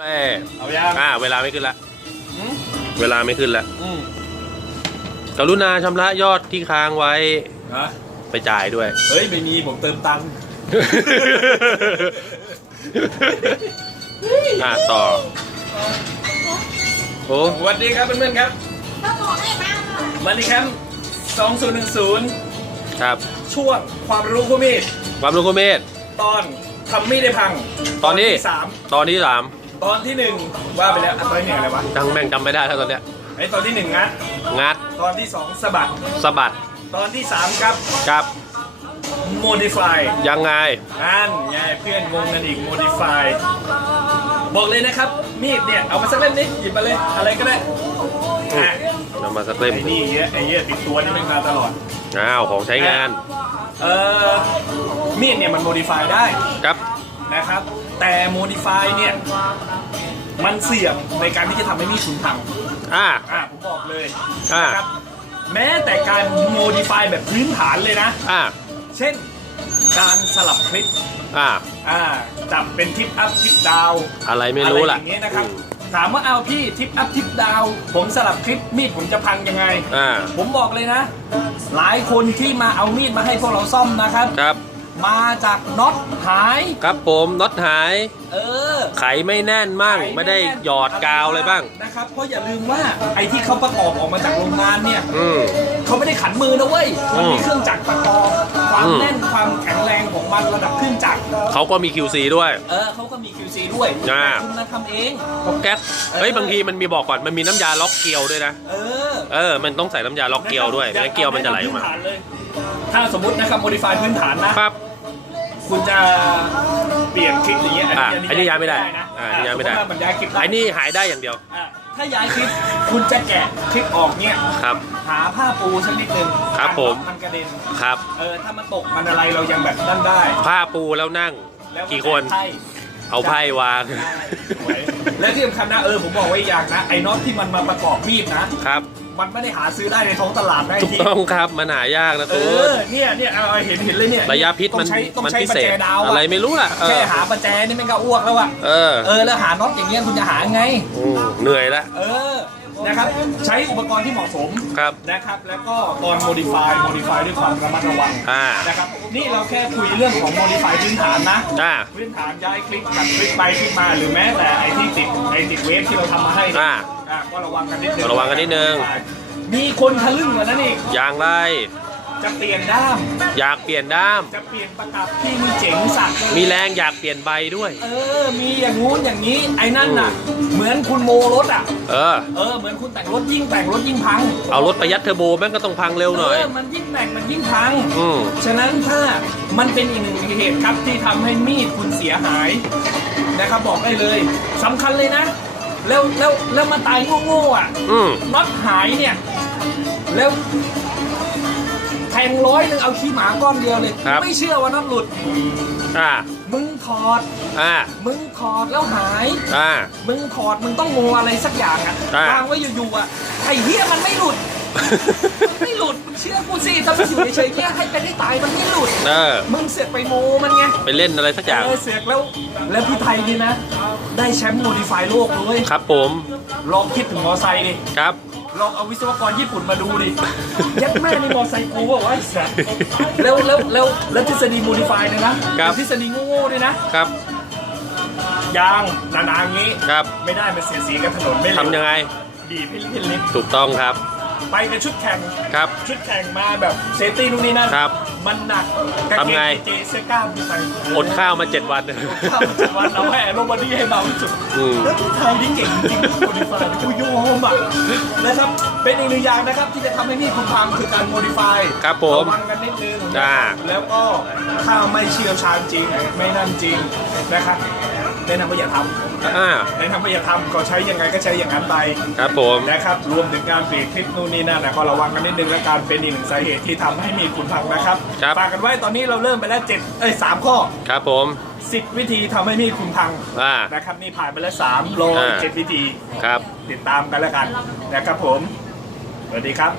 เอ้ยเอายังอ่าเวลาไม่ขึ้นละอืมเวลาไม่ขึ้นละอืมกรุณาชำระยอดที่ค้างไว้ฮะไปจ่ายด้วย เฮ้ย ไม่มี ผมเติมตังค์อ่าต่อ โอ้สวัสดีครับเพื่อนๆครับมาดีแคมป์2010 ครับ ช่วงความรู้คู่มีดความรู้ก็เมธตอนทำมีดได้พัง ตอนนี้ที่สามตอนที่สาม ตอนที่หนึ่งว่าไปแล้วอะตอนที่หนึ่งอะไรวะจังแม่งจำไม่ได้แล้วตอนเนี้ยไอ้ตอนที่หนึ่งงัดงัดตอนที่สองสะบัด สะบัดตอนที่สามครับกับ modify ยังไง นั่นไงเพื่อนงงกันอีก modify บอกเลยนะครับ มีดเนี่ย เอามาสักเล่มนิดหยิบมาเลย อะไรก็ได้อะนำมาสักเล่มไอ้นี่เยอะไอ้เยอะติดตัวนี่มันมาตลอด อ้าว ของใช้งาน เอ่อมีดเนี่ยมัน modify ได้ ครับ นะครับ แต่ modify เนี่ย มันเสี่ยงในการที่จะทำให้มีดสูญพังอ่า อะผมบอกเลยอ่า นะครับ แม้แต่การ modify แบบพื้นฐานเลยนะ อ่า เช่น การสลับคลิป อ่า อ่าจับเป็นทิปอัพทิปดาวอะไรไม่รู้อะไรล่ะ อย่างเงี้ยนะครับ ถามว่าเอาพี่ทิปอัพทิปดาว ผมสลับคลิปมีดผมจะพังยังไง อ่า ผมบอกเลยนะ หลายคนที่มาเอามีดมาให้พวกเราซ่อมนะครับ ครับ มาจากน็อตหาย ครับผมน็อตหาย เออไขไม่แน่นมั่งไม่ได้หยอดกาวอะไรบ้าง นะครับเพราะอย่าลืมว่าไอ้ที่เขาประกอบออกมาจากโรงงานเนี่ยอืม เขาไม่ได้ขันมือนะเว้ยมันมีอืมเครื่องจักรประกอบความอืม แน่นความแข็งแรงของมันระดับเครื่องจักรเขาก็มี QC ด้วย เออเขาก็มี QC ด้วยอ่าแต่คุณมาทำเองก็แก๊สเฮ้ยเออบางทีมันมีบอกก่อน มันมีน้ำยาล็อกเกลียวด้วยนะ เออ เออ มันต้องใส่น้ำยาล็อกเกลียวด้วยไม่งั้นเกลียวมันจะไหลออกมา พื้นฐนเลยถ้าสมมตินะครับ modify พื้นฐานนะครับ คุณจะเปลี่ยนคลิปอย่างเงี้ยอะอันนี้ย้ายไม่ได้นะอะอันนี้ย้ายไม่ได้ สติว่มันย้ายคลิปได้ไอ้นี่หายได้อย่างเดียวอะถ้าย้ายคลิปคุณจะแกะคลิปออกเนี่ยครับ หาผ้าปูสักนิดนึงครับผม มันกระเด็นครับ เออถ้ามันตกมันอะไรเรายังแบบนั่นได้ ผ้าปูแล้วนั่งแล้วกี่คน ใช่ เอาไพ่วางใช่สวยและที่สำคัญนะเออผมบอกไว้อีกอย่างนะ ไอ้น็อตที่มันมาประกอบมีดนะ ครับ มันไม่ได้หาซื้อได้ในท้องตลาดได้ถูกทีต้องครับมันหายากนะเอคุณ อเนี่ยเนี่ยเอาเห็นเห็นเลยเนี่ยระยะพิษต้มัอนงใช้ต้องมันใช้พิประเศแจษดาวอะไรไม่รู้ล่ะ เอแค่อ หาประแจนี่มันก็อ้วกแล้วอะเออเออแล้วหาน็อตอย่างเงี้ยคุณจะหาไงอืมเหนื่อยละ เออ นะครับ ใช้อุปกรณ์ที่เหมาะสมครับนะครับ แล้วก็ตอน modify modify ด้วยความระมัดระวังอ่านะครับนี่เราแค่คุยเรื่องของ modify พื้นฐานนะอ่าพื้นฐานย้ายคลิกจากคลิกไปคลิกมาหรือแม้แต่ไอ้ที่ติดไอ้ติดเวฟที่เราทำมาให้เนี่ยอ่าอะก็ระวังกันนิดนึงระวังกันนิดนึง มีคนทะลึ่งกว่านั้นอีกอย่างไร จะเปลี่ยนด้าม อยากเปลี่ยนด้าม จะเปลี่ยนประกับที่มีเจ๋งสักเลยมีแรงอยากเปลี่ยนใบด้วย เออ มีอย่างงู้นอย่างนี้ ไอ้นั่นน่ะ เหมือนคุณโมรถอะ เออ เออ เหมือนคุณแต่งรถยิ่งแต่งรถยิ่งพังเอารถไปยัดเทอร์โบแม่งก็ต้องพังเร็วหน่อย เออ มันยิ่งแต่งมันยิ่งพัง อืมฉะนั้นถ้ามันเป็นอีกหนึ่งเหตุครับที่ทำให้มีดคุณเสียหายนะครับบอกได้เลยสำคัญเลยนะ แล้วแล้วแล้วมาตายโง่ๆอะ อืมน็อตหายเนี่ย แล้ว แทงร้อยหนึงเอาขี้หมาก้อนเดียวเลย ครับ ไม่เชื่อว่าน็อตหลุด อ่า มึงถอด อ่า มึงถอดแล้วหาย อ่า มึงถอดมึงต้องโมอะไรสักอย่างอะอะ วางไว้อยู่ๆอะไอ้เหี้ยมันไม่หลุด มันไม่หลุดมึงเชื่อกูสิถ้ามันอยู่เฉยๆเนี่ยให้เป็นให้ตายมันไม่หลุด เออ มึงเสือกไปโมมันไงไปเล่นอะไรสักอย่างเออเสือกแล้ว แล้วพี่ไทยนี่นะ ได้แชมป์โมดิฟายโลกเลยครับผม ลองคิดถึงมอไซค์ดิ ครับ ลองเอาวิศวกรญี่ปุ่นมาดูดิ ยัดแม่ในมอไซค์กูบอกว่าไอ้สัสแล้วแล้วแล้วแล้วทฤษฎีโมดิฟายเนี่ยนะครับเป็นทฤษฎีโง่ๆด้วยนะ ครับ ยางหนาๆอย่างนี้ ครับไม่ได้มันเสียสีกันถนนไม่เร็วทำยังไง บีบให้ลิบลิบถูกต้องครับ ไปในชุดแข่งครับ ชุดแข่งมาแบบเซฟตี้นู่นนี่นั่นครับมันหนักกางทำเกไง งเจเสื้อกล้ามที่ใส่อดข้าวมาเจ็ดวัน ข้าวมันจะวันเอาแห่ลงมาที่ให้เบาที่สุดอืม แล้วพี่ไทยนี่เก่งจริงๆโมดิฟายกูโยมอะนะครับเป็นอีกหนึ่งอย่างนะครับที่จะทำให้มีดคุณพังคือการโมดิฟายครับผมระวังกันนิดนึงอ่า แล้วก็ถ้าไม่เชี่ยวชาญจริงไม่นั่นจริงนะครับ แนะนำว่าอย่าทำอ่าแนะนำว่าอย่าทำก็ใช้ยังไงก็ใช้อย่างนั้นไปครับผม นะครับรวมถึงการเปลี่ยนคลิปนู่นนี่นั่นนะก็ระวังกันนิดนึงและการเป็นอีกหนึ่งสาเหตุที่ทำให้มีคุณพังนะครับครับ ฝากกันไว้ตอนนี้เราเริ่มไปแล้วเจ็ดเอ้ยสามข้อ ครับผมสิบวิธีทำให้มีคุณพังอ่า นะครับนี่ผ่านไปแล้วสามโลอ่า เจ็ดวิธี ครับ ติดตามกันแล้วกันนะครับผม สวัสดีครับ